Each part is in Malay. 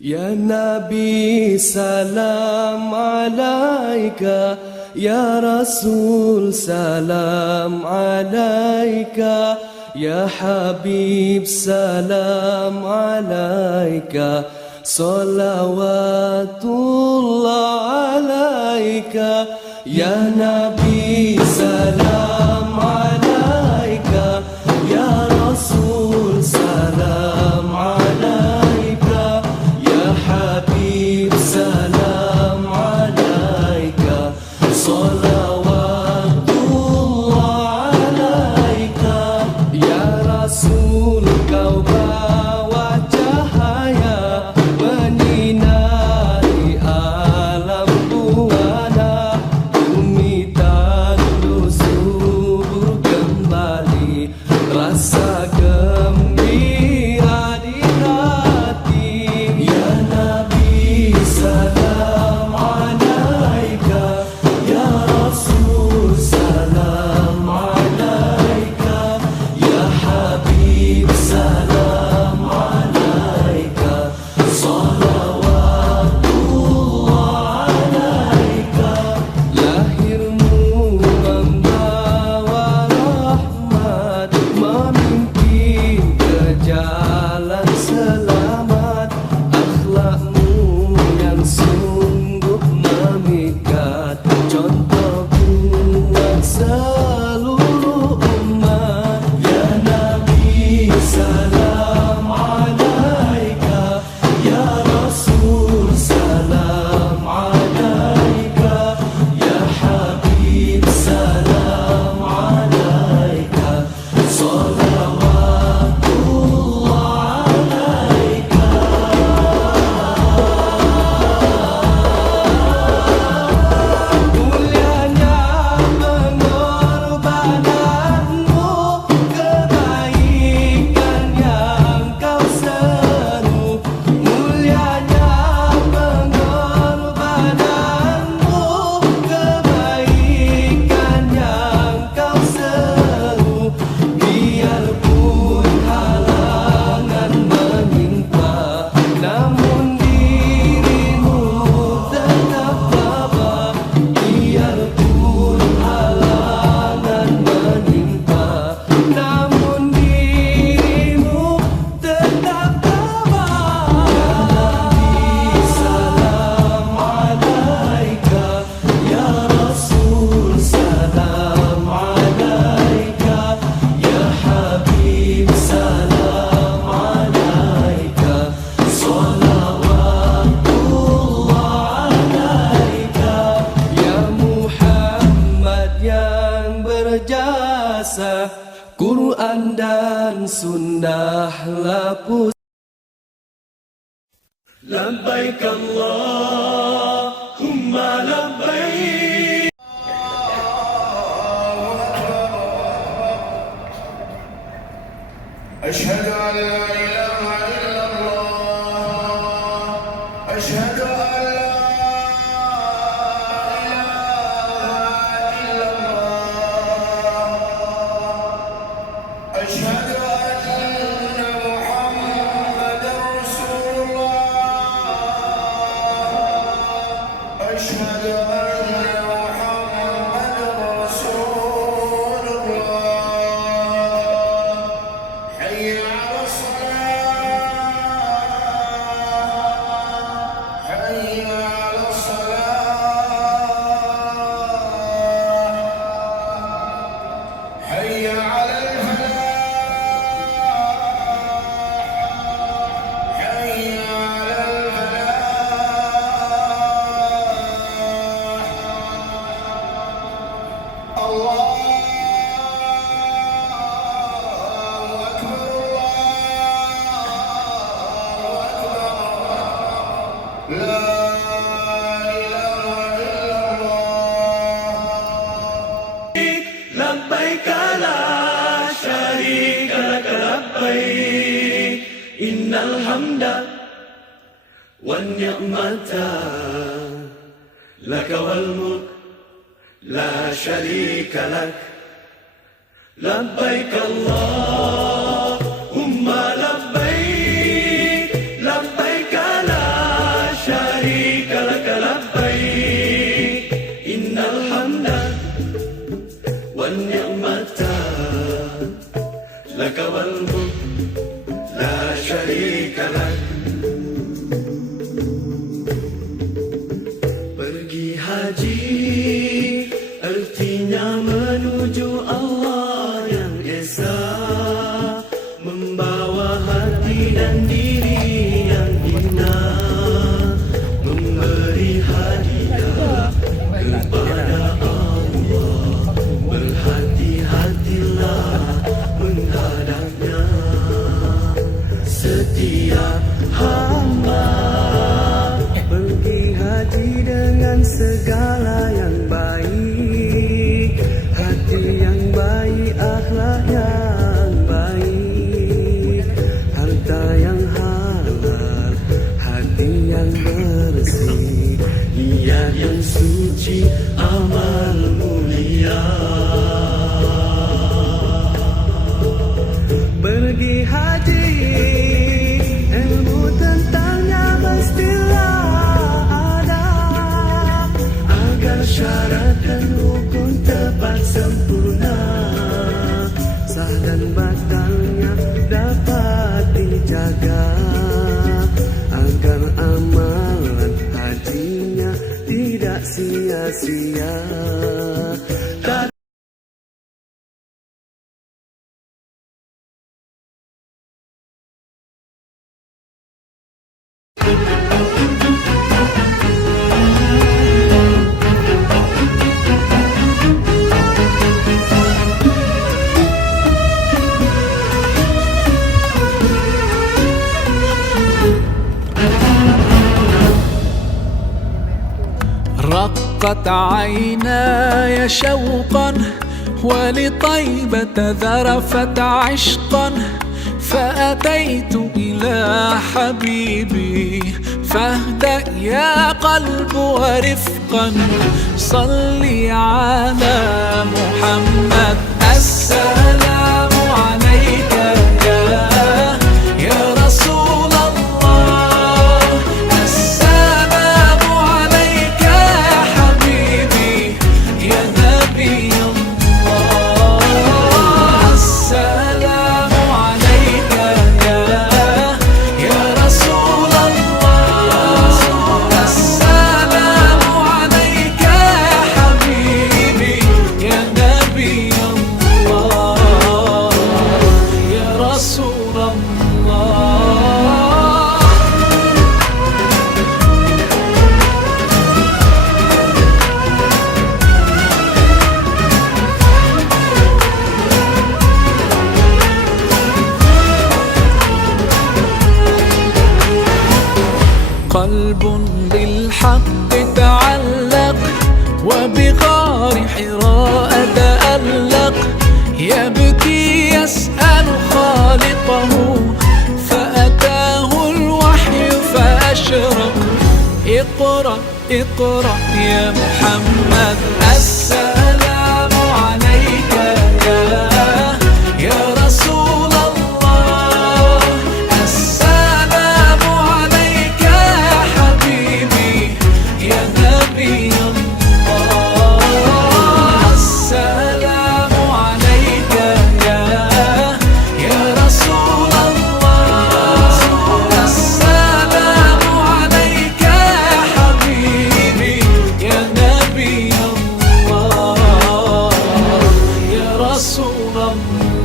Ya Nabi salam alaika, Ya Rasul salam alaika, Ya Habib salam alaika, salawatullah alaika. Ya Nabi salam alaika, Ya Rasul salam alaika, Ya Habib salam alaika, salawatullah alaika. Ya Rasul kau bawa cahaya menyinari alam buana, bumi tandus subur kembali, rasa gembira di hati. Ya Nabi salam alaika, Ya Rasul salam alaika, Ya Habib salam alaika, salawatullah alaika. Lahirmu membawa rahmat, memimpin ke jalan selamat. Akhlakmu yang sungguh memikat, contoh buat seluruh umat. Ya Nabi salam alaika, Ya Rasul salam alaika, Ya Habib salam alaika, salawatullah alaika. Mulianya pengorbananmu, kebaikan yang kau seru. Mulianya pengorbananmu, kebaikan yang kau seru. Biarpun halangan menimpa, namun dirimu tetap tabah. Biarpun halangan menimpa, namun dirimu tetap tabah. Ya Nabi salam alaika, Ya Rasul salam alaika, Ya Habib salam alaika, salawatullah alaika. Ya Muhammad yang berjasa, Quran dan sunnahlah pusat. Labbaik Allahumma labbaik. أشهد أن لا إله إلا الله أشهد أن لا إله إلا الله أشهد أن محمدا رسول الله أشهد أن محمدا رسول الله حي على الصلاة حي على الصلاة حي على الفلاح حي على الفلاح الله أكبر الله أكبر لا إله إلا الله Labbaik la syarika lak labbaik, innal hamda wan ni'mata laka wal mulk la syarika lak. Labbaik Allahumma labbaik, labbaik la لا شريك لك. Pergi haji artinya menuju Allah yang esa, membawa hati dan diri yang indah, memberi hadiah kepada Allah. Berhati-hatilah menghadapnya. Setiap hamba pergi haji dengan segala yang baik, hati yang baik, akhlak yang baik, harta yang halal, hati yang bersih, niat yang suci, amal mulia. Pergi haji, ilmu tentangnya mestilah ada, agar syarat dan rukun tepat sempurna, sah dan batalnya dapat dijaga, agar amalan hajinya tidak sia-sia. رقت عيناي شوقا ولطيبة ذرفت عشقا، فأتيت إلى حبيبي فاهدأ يا قلب ورفقا. صلي على محمد السلام عليك يا رسول الله، السلام عليك يا حبيبي يا نبي الله، السلام عليك يا رسول الله، السلام عليك يا حبيبي يا نبي الله يا رسول الله. قلب بالحق تعلق وبغار حراء تألق، يبكي يسأل خالقه فأتاه الوحي فأشرق. اقرأ اقرأ يا محمد السلام عليك يا رسول الله، السلام عليك يا حبيبي يا نبي الله، السلام عليك يا رسول الله، السلام عليك يا حبيبي يا نبي الله يا رسول الله.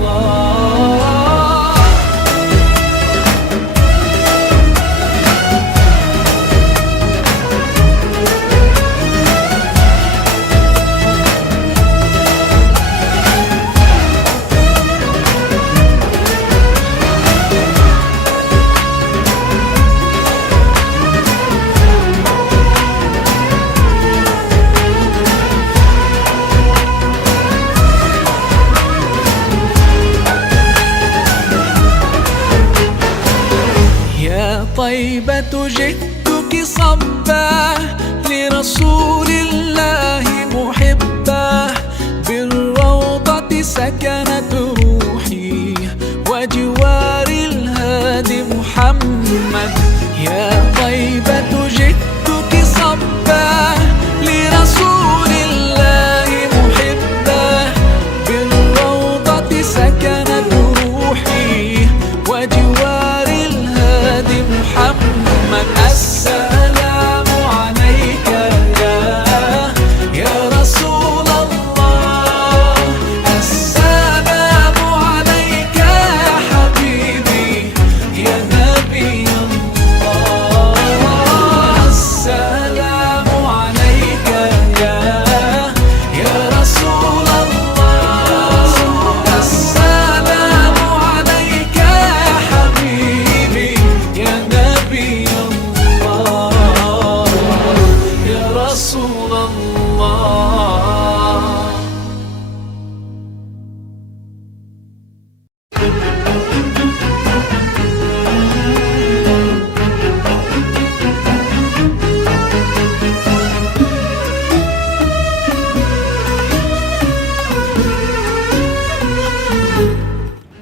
يا طيبة جئتك صبا لرسول الله محبا، بالروضة سكنت روحي وجوار الهادي محمد. يا طيبة جئتك صبا لرسول الله محبا، بالروضة سكنت روحي السلام عليك يا رسول الله السلام عليك يا حبيبي يا نبي الله السلام عليك يا رسول الله السلام عليك يا حبيبي يا نبي الله يا رسول الله.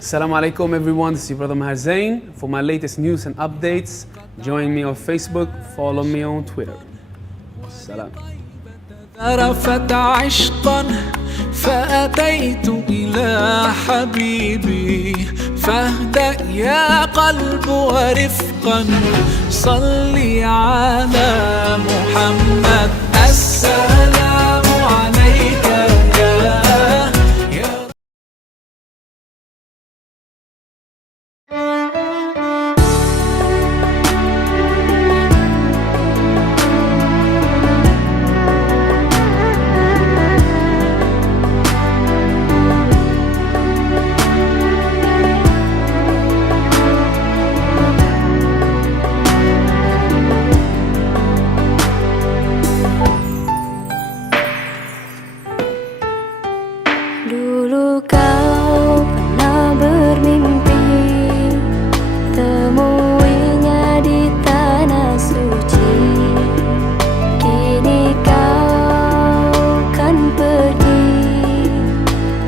Assalamu alaikum everyone, this is your brother Maher Zain. For my latest news and updates, join me on Facebook, follow me on Twitter. Salam. ذرفت عشقا فأتيت إلى حبيبي فاهدأ يا قلب ورفقا صلي على محمد السلام عليك يا Dulu kau pernah bermimpi temuinya di tanah suci. Kini kau kan pergi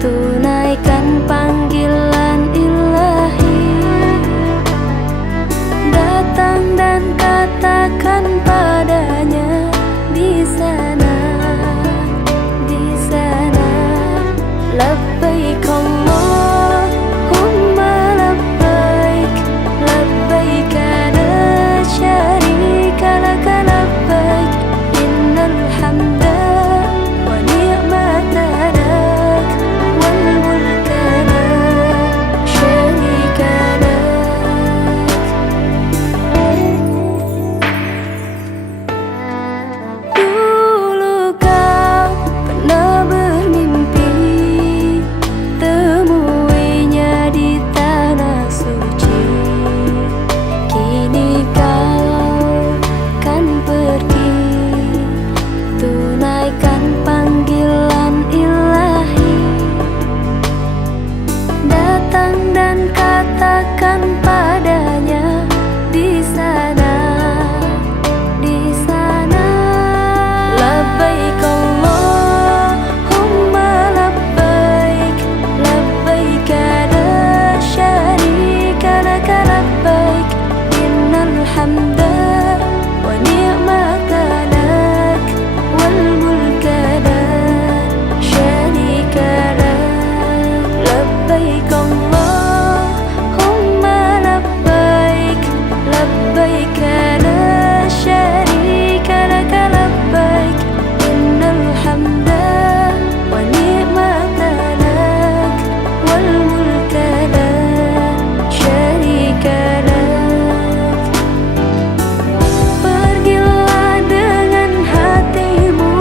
tunaikan panggilan ilahi. Datang dan katakan padanya di sana, di sana. لبيك اللهم لبيك لبيك لا شريك لك لبيك إن الحمد ونعمة لك والملك لا شريك لك. Dulu kau pernah bermimpi temuinya di tanah suci. Kini kau kan pergi tunaikan panggilan ilahi. Datang dan katakan padanya di sana, di sana. Labbaik Allahumma labbaik labbaik la syarika lak labbaik innal hamda wa ni'mata lak wal mulka la syarika lak. Labbaik Allahumma labbaik labbaik la syarika lak labbaik innal hamda wa ni'mata lak wal mulka la syarika lak. Pergilah dengan hatimu,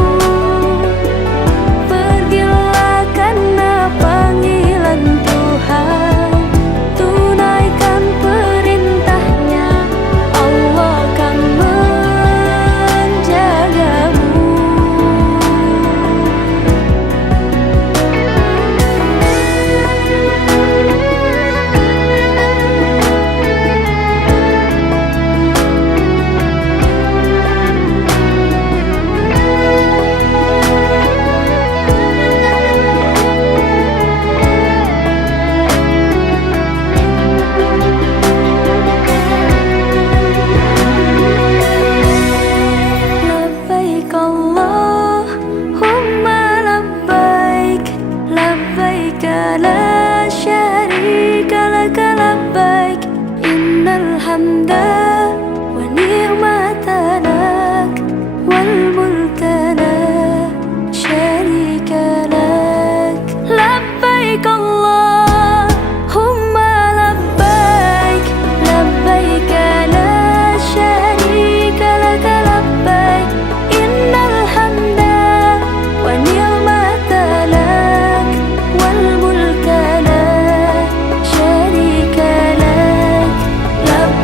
pergilah karena panggilan Tuhan. Tunaikan perintahnya, Allah akan menjagamu. Labbaik Allahumma labbaik labbaik la syarika lak labbaik innal hamda wa ni'mata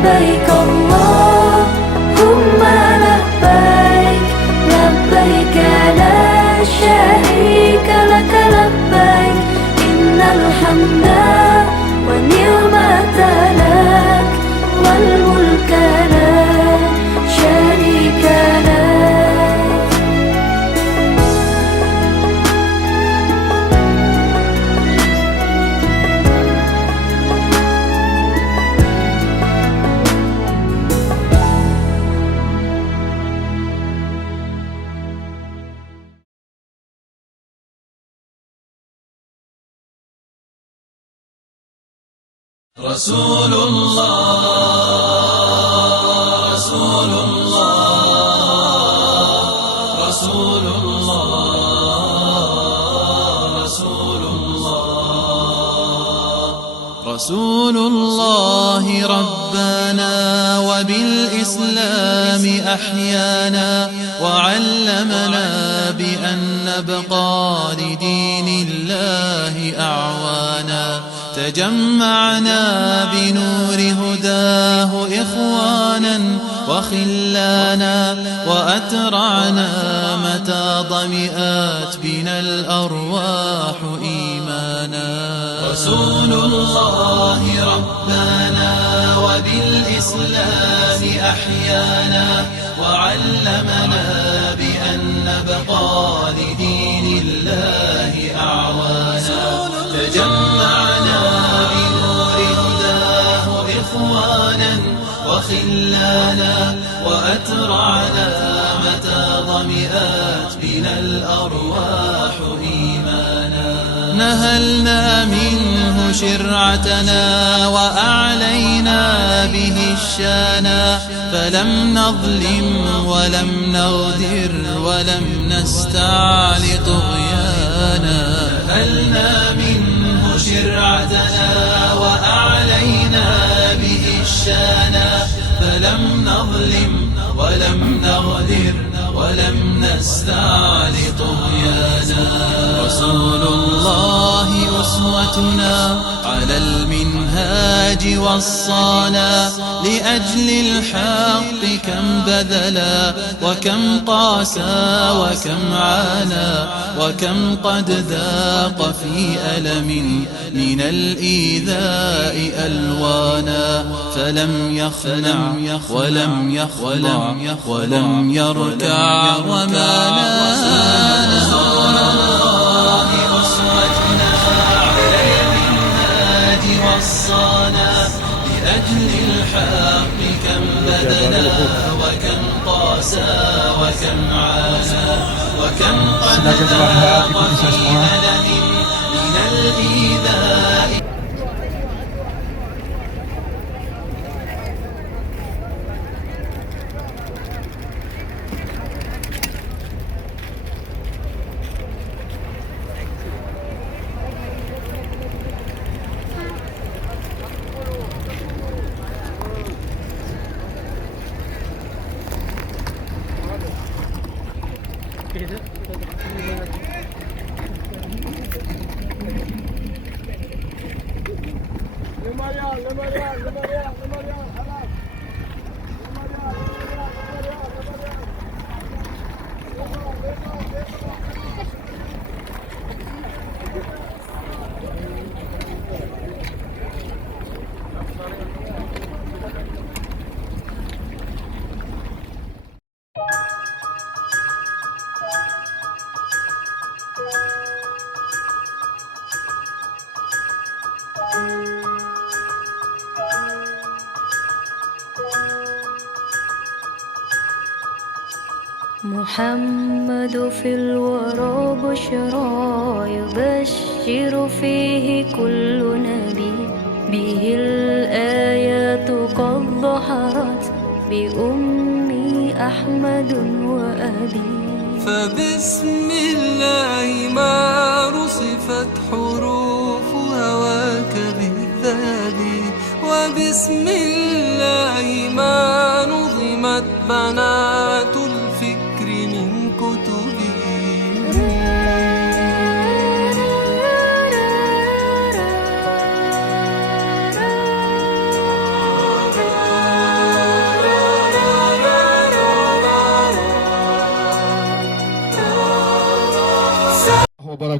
لبيك اللهم لبيك لبيك لا شريك لك لبيك إن الحمد والنعمة لك والملك لا شريك لك. رسول الله رسول الله رسول الله رسول الله رسول الله ربنا وبالإسلام أحيانا وعلمنا بأن نبقى لدين الله أعوانا تجمعنا بنور هداه إخوانا وخلانا وأترعنا متى ضمئات بنا الأرواح إيمانا رسول الله ربنا وبالإسلام أحيانا وعلمنا بأن نبقى لدين الله أعوانا تجمعنا بنور هداه إخوانا وخلانا وأترعنا متى ضمئات بنا الأرواح إيمانا نهلنا منه شرعتنا وأعلينا به الشانا فلم نظلم ولم نغدر ولم نستعل طغيانا نهلنا منه شرعتنا وأعلينا به الشانا فلم نظلم ولم نغدر ولم نستعل طغيانا رسول الله أسوتنا على المنهاج وصانا لأجل الحق كم بذلا وكم قاسى وكم عانى وكم قد ذاق في ألم من الإيذاء ألوانا فلم يخنع ولم يخضع ولم يركع وما نال رسول الله أسوتنا على المنهاج وصانا لأجل الحق كم بذلا وكم قاسى وكم عانى وكم قد ذاق في ألم من الإيذاء. محمد في الورى بشرى يبشر فيه كل نبي به الآيات قد ظهرت بأمي أحمد وأبي فبسم الله ما رصفت حروفها وكبالذهب وبسم الله ما نظمت بنات الفكر من كتبه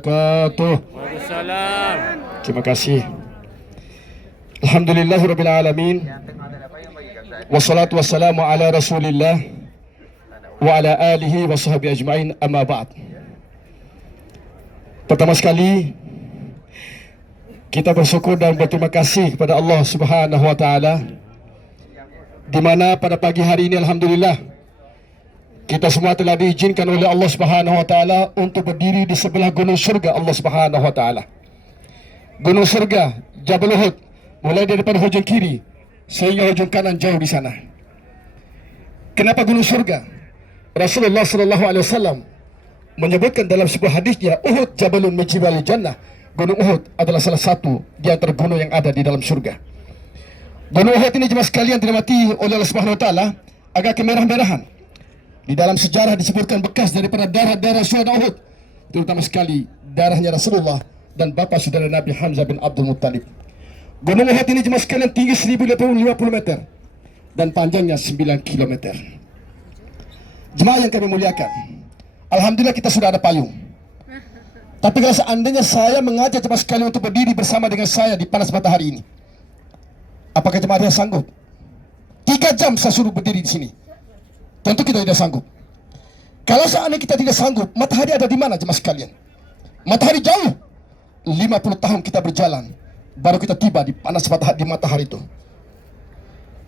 wabarakatuh. Terima kasih. Alhamdulillahirabbil alamin. Wassalatu wassalamu ala Rasulillah wa ala alihi wa sahbihi ajma'in, amma ba'd. Pertama sekali kita bersyukur dan berterima kasih kepada Allah Subhanahu wa taala, di mana pada pagi hari ini alhamdulillah kita semua telah diizinkan oleh Allah Subhanahu wa taala untuk berdiri di sebelah gunung surga Allah Subhanahu wa taala. Gunung surga Jabal Uhud, mulai daripada hujung kiri sehingga hujung kanan jauh di sana. Kenapa gunung surga? Rasulullah sallallahu alaihi wasallam menyebutkan dalam sebuah hadisnya, Uhud jabalun min jibalil jannah. Gunung Uhud adalah salah satu di antara gunung yang ada di dalam surga. Gunung Uhud ini jemaah sekalian dirahmati oleh Allah Subhanahu wa taala agak kemerah-merahan. Di dalam sejarah disebutkan bekas daripada darah-darah syuhada Uhud, terutama sekali darahnya Rasulullah dan bapa saudara Nabi Hamzah bin Abdul Muttalib. Gunung Uhud ini jemaah sekalian tinggi 1050 meter dan panjangnya 9 km. Jemaah yang kami muliakan, alhamdulillah kita sudah ada payung. Tapi kalau seandainya saya mengajak jemaah sekalian untuk berdiri bersama dengan saya di panas matahari ini, apakah jemaah sanggup? 3 jam saya suruh berdiri di sini, tentu kita tidak sanggup. Kalau seandainya kita tidak sanggup, matahari ada di mana jemaah sekalian? Matahari jauh. 50 tahun kita berjalan, baru kita tiba di panas matahari itu.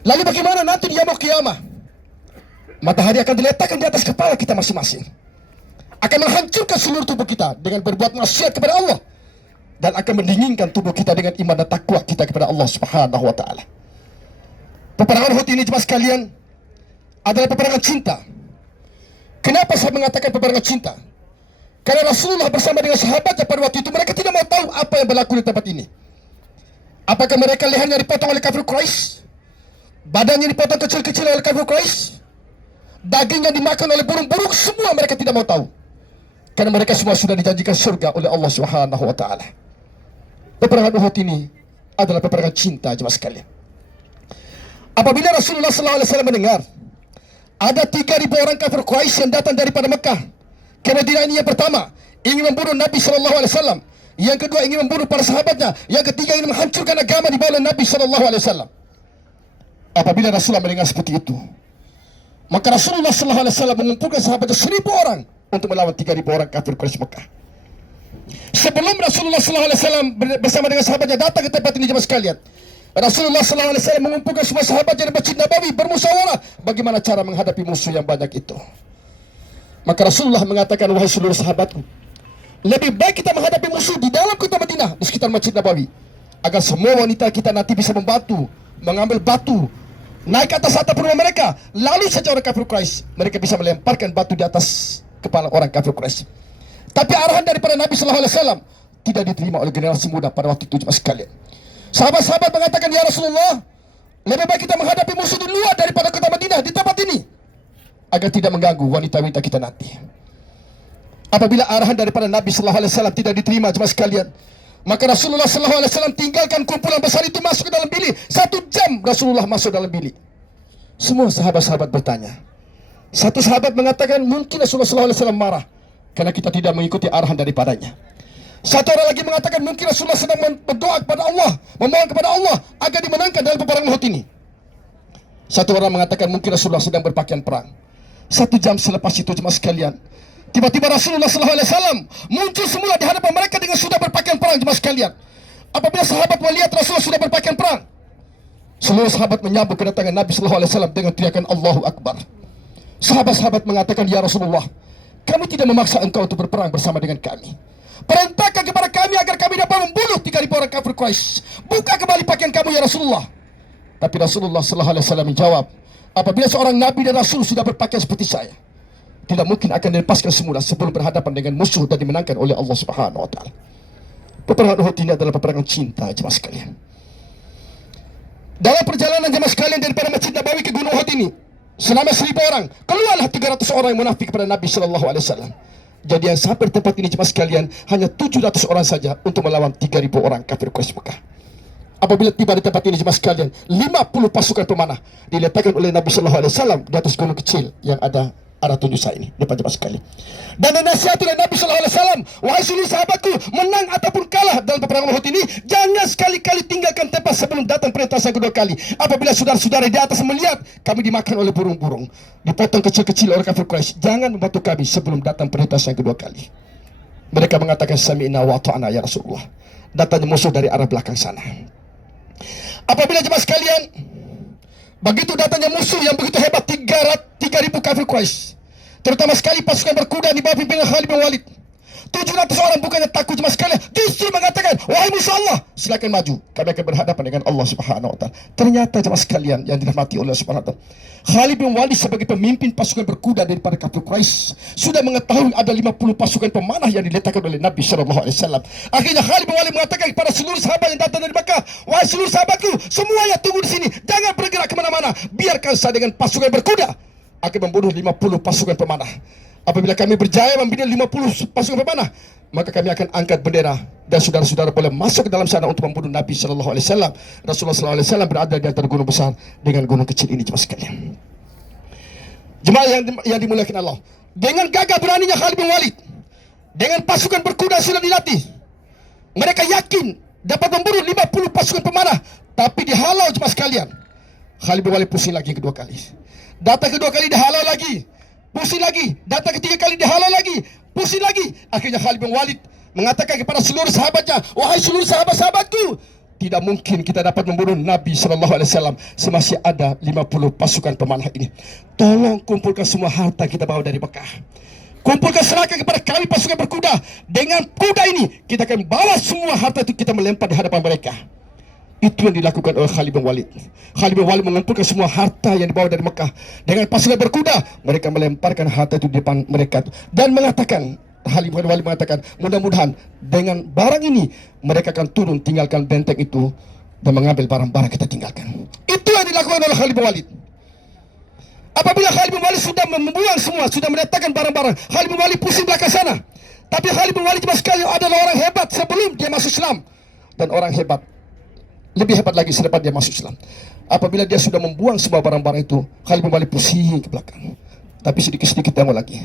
Lalu bagaimana nanti di yaumul qiyamah? Matahari akan diletakkan di atas kepala kita masing-masing, akan menghancurkan seluruh tubuh kita dengan berbuat maksiat kepada Allah, dan akan mendinginkan tubuh kita dengan iman dan takwa kita kepada Allah Subhanahu wa taala. Peperangan Uhud ini jemaah sekalian adalah peperangan cinta. Kenapa saya mengatakan peperangan cinta? Karena Rasulullah bersama dengan sahabatnya pada waktu itu, mereka tidak mau tahu apa yang berlaku di tempat ini. Apakah mereka lehernya dipotong oleh kafir Quraisy, badannya dipotong kecil-kecil oleh kafir Quraisy, dagingnya dimakan oleh burung-burung, semua mereka tidak mau tahu. Karena mereka semua sudah dijanjikan surga oleh Allah Subhanahu wa taala. Peperangan Uhud ini adalah peperangan cinta jemaah sekalian. Apabila Rasulullah SAW mendengar ada 3.000 orang kafir Quraisy yang datang daripada Mekah ke Madinah ini, yang pertama ingin membunuh Nabi SAW, yang kedua ingin membunuh para sahabatnya, yang ketiga ingin menghancurkan agama di bawah Nabi SAW. Apabila Rasulullah mendengar seperti itu, maka Rasulullah SAW mengumpulkan sahabatnya 1.000 orang untuk melawan 3.000 orang kafir Quraisy Mekah. Sebelum Rasulullah SAW bersama dengan sahabatnya datang ke tempat ini jemaah sekalian, Rasulullah SAW mengumpulkan semua sahabatnya di Masjid Nabawi, bermusyawarah bagaimana cara menghadapi musuh yang banyak itu. Maka Rasulullah mengatakan, wahai seluruh sahabatku, lebih baik kita menghadapi musuh di dalam kota Madinah, di sekitar Masjid Nabawi, agar semua wanita kita nanti bisa membantu mengambil batu, naik ke atas atap rumah mereka, lalu saja orang kafir Quraisy mereka bisa melemparkan batu di atas kepala orang kafir Quraisy. Tapi arahan daripada Nabi SAW tidak diterima oleh generasi muda pada waktu itu jemaah sekalian. Sahabat-sahabat mengatakan, ya Rasulullah, lebih baik kita menghadapi musuh di luar daripada kota Madinah, di tempat ini, agar tidak mengganggu wanita-wanita kita nanti. Apabila arahan daripada Nabi SAW tidak diterima jemaah sekalian, maka Rasulullah SAW tinggalkan kumpulan besar itu, masuk ke dalam bilik. 1 jam Rasulullah masuk dalam bilik. Semua sahabat-sahabat bertanya. Satu sahabat mengatakan, mungkin Rasulullah SAW marah karena kita tidak mengikuti arahan daripadanya. Satu orang lagi mengatakan, mungkin Rasulullah sedang berdoa kepada Allah, memohon kepada Allah agar dimenangkan dalam peperangan Uhud ini. Satu orang mengatakan, mungkin Rasulullah sedang berpakaian perang. 1 jam selepas itu jemaah sekalian, tiba-tiba Rasulullah SAW muncul semula di hadapan mereka dengan sudah berpakaian perang jemaah sekalian. Apabila sahabat melihat Rasulullah sudah berpakaian perang, seluruh sahabat menyambut kedatangan Nabi SAW dengan teriakan Allahu Akbar. Sahabat-sahabat mengatakan, ya Rasulullah, kami tidak memaksa engkau untuk berperang bersama dengan kami. Perintahkan kepada kami agar kami dapat membunuh 3.000 orang kafir Quraisy. Buka kembali pakaian kamu ya Rasulullah. Tapi Rasulullah SAW menjawab, apabila seorang Nabi dan Rasul sudah berpakaian seperti saya, tidak mungkin akan dilepaskan semula sebelum berhadapan dengan musuh dan dimenangkan oleh Allah Subhanahu wa taala. Peperangan Uhud ini adalah peperangan cinta jemaah sekalian. Dalam perjalanan jemaah sekalian daripada Masjid Nabawi ke Gunung Uhud ini, selama 1.000 orang, keluarlah 300 orang yang munafik kepada Nabi SAW. Jadi yang sampai di tempat ini jemaah sekalian, hanya 700 orang saja untuk melawan 3.000 orang kafir Quraisy Mekah. Apabila tiba di tempat ini jemaah sekalian, 50 pasukan pemanah diletakkan oleh Nabi SAW di atas gunung kecil yang ada Ada tunjuk saya ini depan jemaah sekalian. Dan nasihat oleh Nabi SAW, wahai seluruh sahabatku, menang ataupun kalah dalam peperangan Uhud ini, jangan sekali-kali tinggalkan tempat sebelum datang perintah yang kedua kali. Apabila saudara-saudara di atas melihat kami dimakan oleh burung-burung, dipotong kecil-kecil oleh kafir Quraisy, jangan membantu kami sebelum datang perintah yang kedua kali. Mereka mengatakan sami'na wa ta'ana ya Rasulullah. Datangnya musuh dari arah belakang sana. Apabila jemaah sekalian, begitu datangnya musuh yang begitu hebat, 3.000 kafir Quraisy, terutama sekali pasukan berkuda di bawah pimpinan Khalid bin Walid. 700 orang bukannya takut jemaah sekalian, justru mengatakan, wahai musuh Allah, silakan maju, kami akan berhadapan dengan Allah Subhanahu wa taala. Ternyata jemaah sekalian yang dirahmati oleh Allah Subhanahu wa taala, Khalid bin Walid sebagai pemimpin pasukan berkuda daripada kafir Quraisy sudah mengetahui ada 50 pasukan pemanah yang diletakkan oleh Nabi SAW. Akhirnya Khalid bin Walid mengatakan kepada seluruh sahabat yang datang dari Makkah, wahai seluruh sahabatku, semuanya tunggu di sini, jangan bergerak kemana-mana, biarkan saya dengan pasukan berkuda akan membunuh 50 pasukan pemanah. Apabila kami berjaya membina 50 pasukan pemanah, maka kami akan angkat bendera dan saudara-saudara boleh masuk ke dalam sana untuk membunuh Nabi SAW. Rasulullah SAW berada di antara gunung besar dengan gunung kecil ini, jemaah sekalian. Jemaah yang dimuliakan Allah, dengan gagah beraninya Khalid bin Walid, dengan pasukan berkuda sudah dilatih, mereka yakin dapat membunuh 50 pasukan pemanah, tapi dihalau jemaah sekalian. Khalid bin Walid pusing lagi kedua kali. Datang kedua kali dihalau lagi, pusing lagi. Datang ketiga kali dihalau lagi, pusing lagi. Akhirnya Khalid bin Walid mengatakan kepada seluruh sahabatnya, wahai seluruh sahabat-sahabatku, tidak mungkin kita dapat membunuh Nabi SAW semasih ada 50 pasukan pemanah ini. Tolong kumpulkan semua harta kita bawa dari Mekah, kumpulkan, serahkan kepada kami pasukan berkuda. Dengan kuda ini kita akan bawa semua harta itu, kita melempar di hadapan mereka. Itu yang dilakukan oleh Khalid bin Walid. Khalid bin Walid mengumpulkan semua harta yang dibawa dari Mekah. Dengan pasukan berkuda, mereka melemparkan harta itu di depan mereka. Dan mengatakan, Khalid bin Walid mengatakan, mudah-mudahan dengan barang ini, mereka akan turun tinggalkan benteng itu dan mengambil barang-barang kita tinggalkan. Itu yang dilakukan oleh Khalid bin Walid. Apabila Khalid bin Walid sudah membuang semua, sudah meletakkan barang-barang, Khalid bin Walid pusing belakang sana. Tapi Khalid bin Walid sekali adalah orang hebat sebelum dia masuk Islam. Dan orang hebat, lebih hebat lagi selepas dia masuk Islam. Apabila dia sudah membuang semua barang-barang itu, Khalid bin Walid pusing ke belakang. Tapi sedikit-sedikit tengok lagi,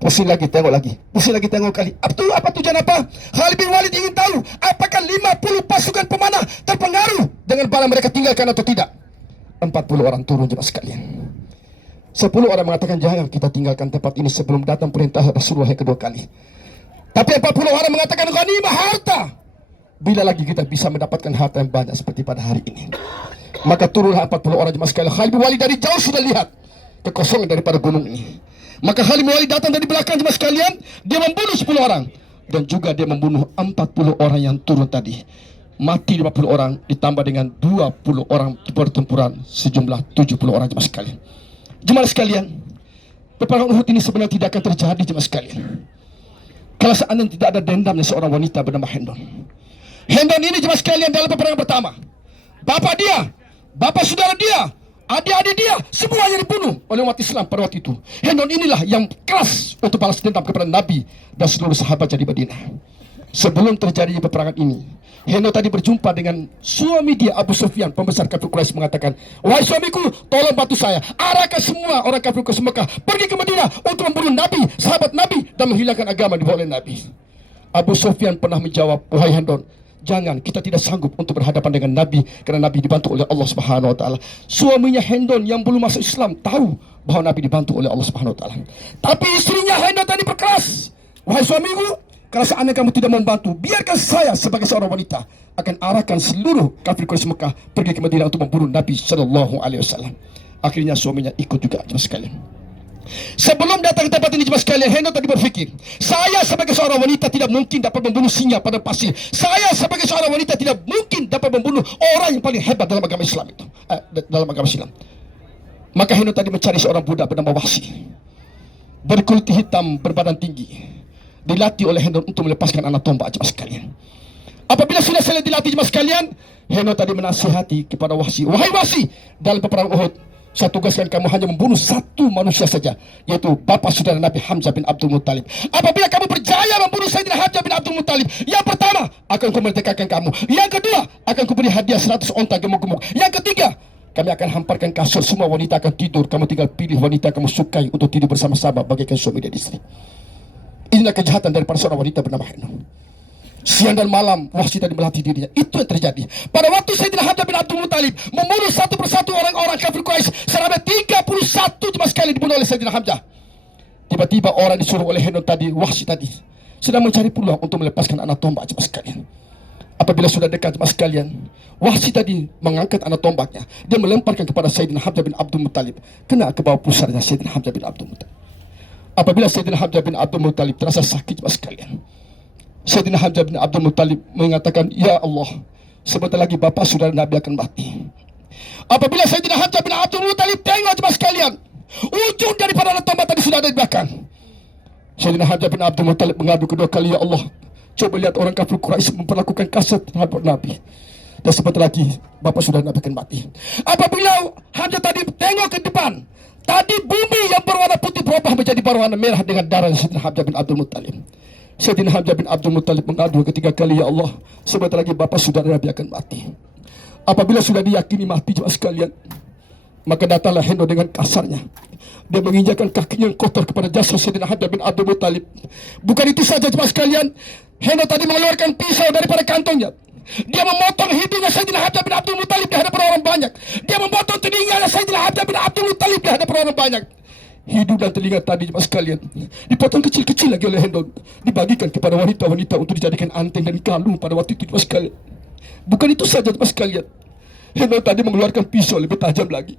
pusing lagi, tengok lagi, pusing lagi, tengok kali. Apa tujuan apa? Khalid bin Walid ingin tahu apakah 50 pasukan pemanah terpengaruh dengan barang mereka tinggalkan atau tidak. 40 orang turun jemaah sekalian. 10 orang mengatakan jangan kita tinggalkan tempat ini sebelum datang perintah Rasulullah yang kedua kali. Tapi 40 orang mengatakan ghanimah, harta. Bila lagi kita bisa mendapatkan harta yang banyak seperti pada hari ini. Maka turunlah 40 orang jemaah sekalian. Khalid bin Walid dari jauh sudah lihat kekosongan daripada gunung ini. Maka Khalid bin Walid datang dari belakang jemaah sekalian. Dia membunuh 10 orang. Dan juga dia membunuh 40 orang yang turun tadi. Mati 50 orang ditambah dengan 20 orang pertempuran, sejumlah 70 orang jemaah sekalian. Jemaah sekalian, peperangan Uhud ini sebenarnya tidak akan terjadi jemaah sekalian kalau seandainya tidak ada dendamnya seorang wanita bernama Hendon. Hendon ini jemaah sekalian dalam peperangan pertama, bapak dia, bapak saudara dia, adik-adik dia, semuanya dibunuh oleh umat Islam pada waktu itu. Hendon inilah yang keras untuk balas dendam kepada Nabi dan seluruh sahabat di Madinah. Sebelum terjadi peperangan ini, Hendon tadi berjumpa dengan suami dia, Abu Sufyan, pembesar kafir Quraisy, mengatakan, wahai suamiku, tolong bantu saya, arahkan semua orang kafir Quraisy Mekah pergi ke Madinah untuk membunuh Nabi, sahabat Nabi, dan menghilangkan agama dibawa oleh Nabi. Abu Sufyan pernah menjawab, wahai Hendon, jangan, kita tidak sanggup untuk berhadapan dengan Nabi kerana Nabi dibantu oleh Allah Subhanahu wa taala. Suaminya Hendon yang belum masuk Islam tahu bahawa Nabi dibantu oleh Allah Subhanahu wa taala. Tapi istrinya Hendon tadi berkeras, wahai suamiku, kalau seandainya kamu tidak membantu, biarkan saya sebagai seorang wanita akan arahkan seluruh kafir Quraisy Mekah pergi ke Madinah untuk membunuh Nabi SAW. Akhirnya suaminya ikut juga jemaah sekalian. Sebelum datang ke tempat ini jemaah sekalian, Hendon tadi berfikir, saya sebagai seorang wanita tidak mungkin dapat membunuh singa pada pasir. Saya sebagai seorang wanita tidak mungkin dapat membunuh orang yang paling hebat dalam agama Islam itu, dalam agama Islam. Maka Hendon tadi mencari seorang budak bernama Wahsi, berkulit hitam, berbadan tinggi, dilatih oleh Hendon untuk melepaskan anak tombak jemaah sekalian. Apabila sudah selesai dilatih jemaah sekalian, Hendon tadi menasihati kepada Wahsi, wahai Wahsi, dalam peperangan Uhud, saya tugaskan kamu hanya membunuh satu manusia saja, yaitu bapa saudara Nabi Hamzah bin Abdul Muttalib. Apabila kamu berjaya membunuh Sayyidina Hamzah bin Abdul Muttalib, yang pertama akan kumerdekakan kamu, yang kedua akan kuberi hadiah 100 onta gemuk-gemuk, yang ketiga kami akan hamparkan kasur, semua wanita akan tidur. Kamu tinggal pilih wanita kamu sukai untuk tidur bersama-sama bagaikan suami dan istri. Inilah kejahatan daripada seorang wanita bernama Hanum. Siang dan malam Wahsy tadi melatih dirinya. Itu yang terjadi. Pada waktu Sayyidina Hamzah bin Abdul Muttalib membunuh satu persatu orang-orang kafir Quraisy, sampai 31 jemaah sekali dibunuh oleh Sayyidina Hamzah. Tiba-tiba orang disuruh oleh Hanum tadi, Wahsy tadi, sedang mencari peluang untuk melepaskan anak tombak jemaah sekalian. Apabila sudah dekat jemaah sekalian, Wahsy tadi mengangkat anak tombaknya. Dia melemparkan kepada Sayyidina Hamzah bin Abdul Muttalib, kena ke bawah pusarnya Sayyidina Hamzah bin Abdul Muttalib. Apabila Sayyidina Hamzah bin Abdul Muttalib terasa sakit jemaah sekalian, Sayyidina Hamzah bin Abdul Muttalib mengatakan, "Ya Allah, sebentar lagi bapa saudara Nabi akan mati." Apabila Sayyidina Hamzah bin Abdul Muttalib tengok jemaah sekalian, ujung daripada anak tombak tadi sudah ada di belakang. Sayyidina Hamzah bin Abdul Muttalib mengadu kedua kali, "Ya Allah, coba lihat orang kafir Quraisy memperlakukan kasar terhadap Nabi. Dan sebentar lagi bapa saudara Nabi akan mati." Apabila Hamzah tadi tengok ke depan, tadi bumi yang berwarna putih berubah menjadi berwarna merah dengan darah Sayyidina Hamzah bin Abdul Muttalib. Sayyidina Hamzah bin Abdul Muttalib mengadu ketiga kali, "Ya Allah, sebentar lagi bapa saudara Nabi akan mati." Apabila sudah diyakini mati jemaah sekalian, maka datanglah Hanum dengan kasarnya. Dia menginjakkan kakinya yang kotor kepada jasad Sayyidina Hamzah bin Abdul Muttalib. Bukan itu saja jemaah sekalian, Hanum tadi mengeluarkan pisau daripada kantongnya. Dia memotong hidungnya Sayyidina Hamzah bin Abdul Muttalib di hadapan orang banyak. Dia memotong telinganya Sayyidina Hamzah bin Abdul Muttalib di hadapan orang banyak. Hidung dan telinga tadi jemaah sekalian dipotong kecil-kecil lagi oleh Hanum, dibagikan kepada wanita-wanita untuk dijadikan anting dan kalung pada waktu itu jemaah sekalian. Bukan itu saja jemaah sekalian, Hanum tadi mengeluarkan pisau lebih tajam lagi.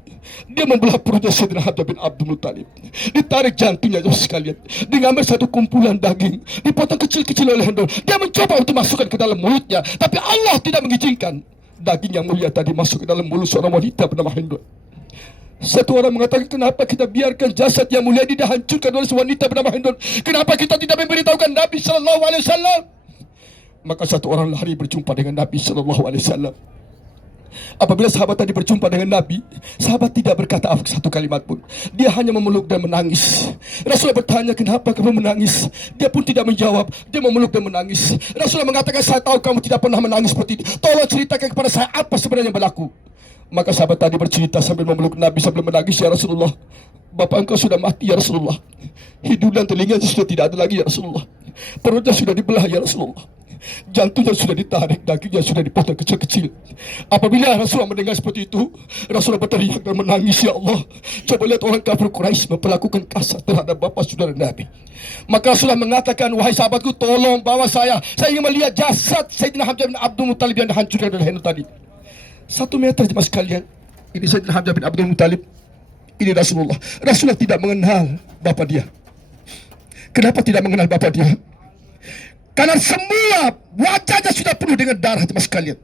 Dia membelah perutnya Sayyidina Hamzah bin Abdul Muttalib, ditarik jantungnya jemaah sekalian, diambil satu kumpulan daging, dipotong kecil-kecil oleh Hanum. Dia mencoba untuk masukkan ke dalam mulutnya, tapi Allah tidak mengizinkan daging yang mulia tadi masuk ke dalam mulut seorang wanita bernama Hanum. Satu orang mengatakan, "Kenapa kita biarkan jasad yang mulia ini dihancurkan oleh wanita bernama Hanum? Kenapa kita tidak memberitahukan Nabi sallallahu alaihi wasallam?" Maka satu orang lari berjumpa dengan Nabi sallallahu alaihi wasallam. Apabila sahabat tadi berjumpa dengan Nabi, sahabat tidak berkata satu kalimat pun. Dia hanya memeluk dan menangis. Rasulullah bertanya, "Kenapa kamu menangis?" Dia pun tidak menjawab. Dia memeluk dan menangis. Rasulullah mengatakan, "Saya tahu kamu tidak pernah menangis seperti ini. Tolong ceritakan kepada saya apa sebenarnya berlaku." Maka sahabat tadi bercerita sambil memeluk Nabi sambil menangis, "Ya Rasulullah, bapa engkau sudah mati ya Rasulullah. Hidung dan telinganya sudah tidak ada lagi ya Rasulullah. Perutnya sudah dibelah ya Rasulullah. Jantungnya sudah ditarik, dagingnya sudah dipotong kecil-kecil." Apabila Rasulullah mendengar seperti itu, Rasulullah berteriak dan menangis, "Ya Allah, coba lihat orang kafir Quraisy memperlakukan kasar terhadap bapa saudara Nabi." Maka Rasulullah mengatakan, "Wahai sahabatku, tolong bawa saya. Saya ingin melihat jasad Sayyidina Hamzah bin Abdul Muttalib yang dihancurkan oleh Hanum tadi." 1 meter jemaah sekalian, ini Sayyidina Hamzah bin Abdul Muttalib, ini Rasulullah. Rasulullah tidak mengenal bapa dia. Kenapa tidak mengenal bapa dia? Karena semua wajahnya sudah penuh dengan darah jemaah sekalian.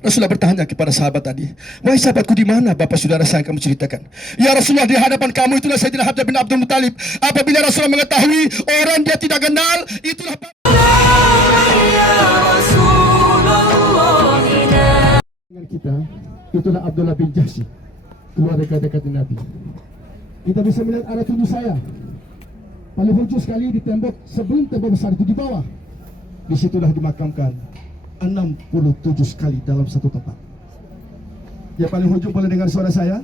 Rasulullah bertanya kepada sahabat tadi, "Wahai sahabatku, di mana bapa saudara saya yang kamu ceritakan?" "Ya Rasulullah, di hadapan kamu itulah Sayyidina Hamzah bin Abdul Muttalib." Apabila Rasulullah mengetahui orang dia tidak kenal, itulah dengan kita, itulah Abdullah bin Jahsy, keluarga dekat Nabi. Kita bisa melihat arah tubuh saya. Paling hujung sekali di tembok, sebelum tembok besar itu di bawah. Disitulah dimakamkan 67 sekali dalam satu tempat. Yang paling hujung boleh dengar suara saya?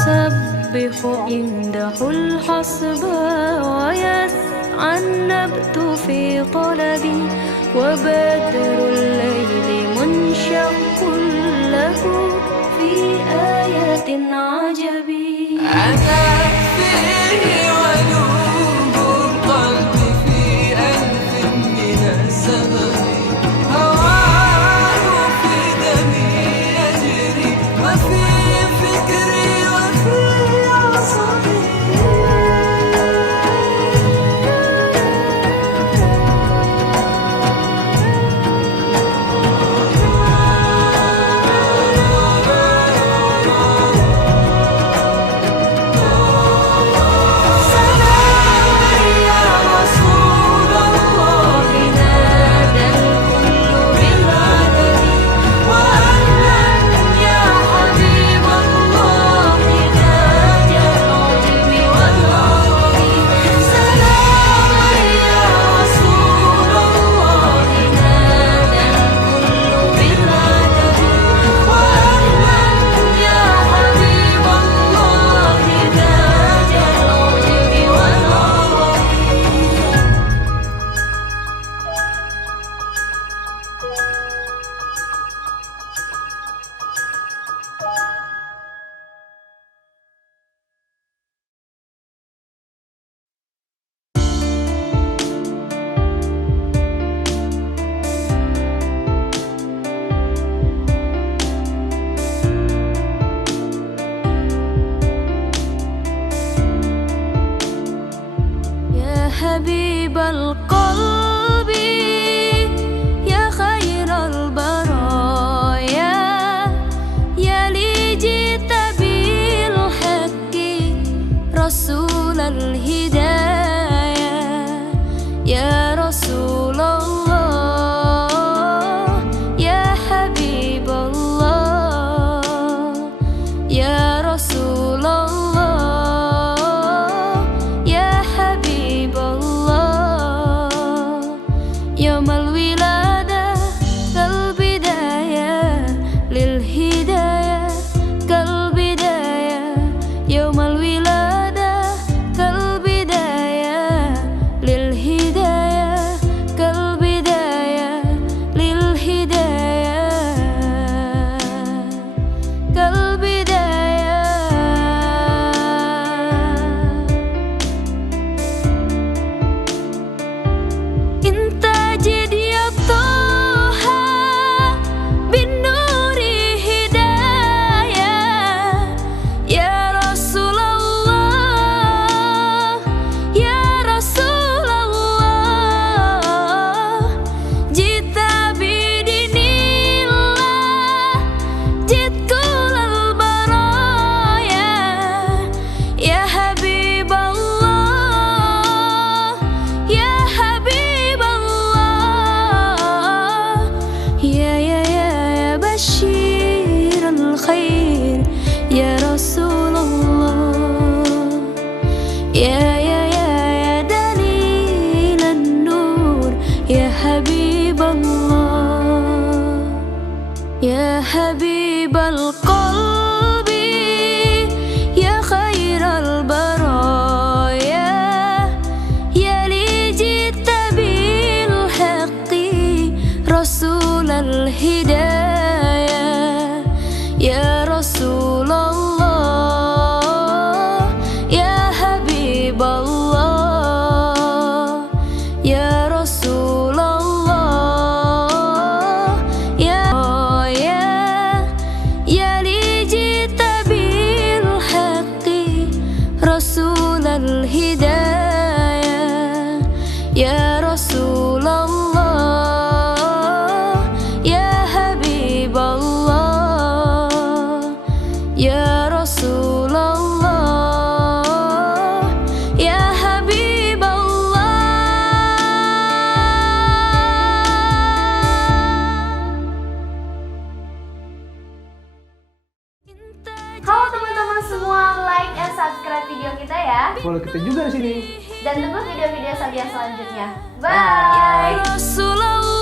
تسبح عنده الحصبى ويسعى النبت في طلبي وبدر الليل منشق له في آية عجبي أتت فيه ولوب القلب في ألف من السبب هواه في دمي يجري وفي فكري وفي عصبي يا حبيب القلب يا خير البرايا يا لي جئت بالحق رسول الهداية يا رسول الله يا حبيب الله يا رسول الله يا لي جئت بالحق رسول الهداية يا رسول الله يا حبيب الله يا رسول الله يا حبيب الله. Halo teman-teman semua, like and subscribe video kita ya. Follow kita juga di sini. Dan tunggu video-video Sabian selanjutnya. Bye. يا رسول الله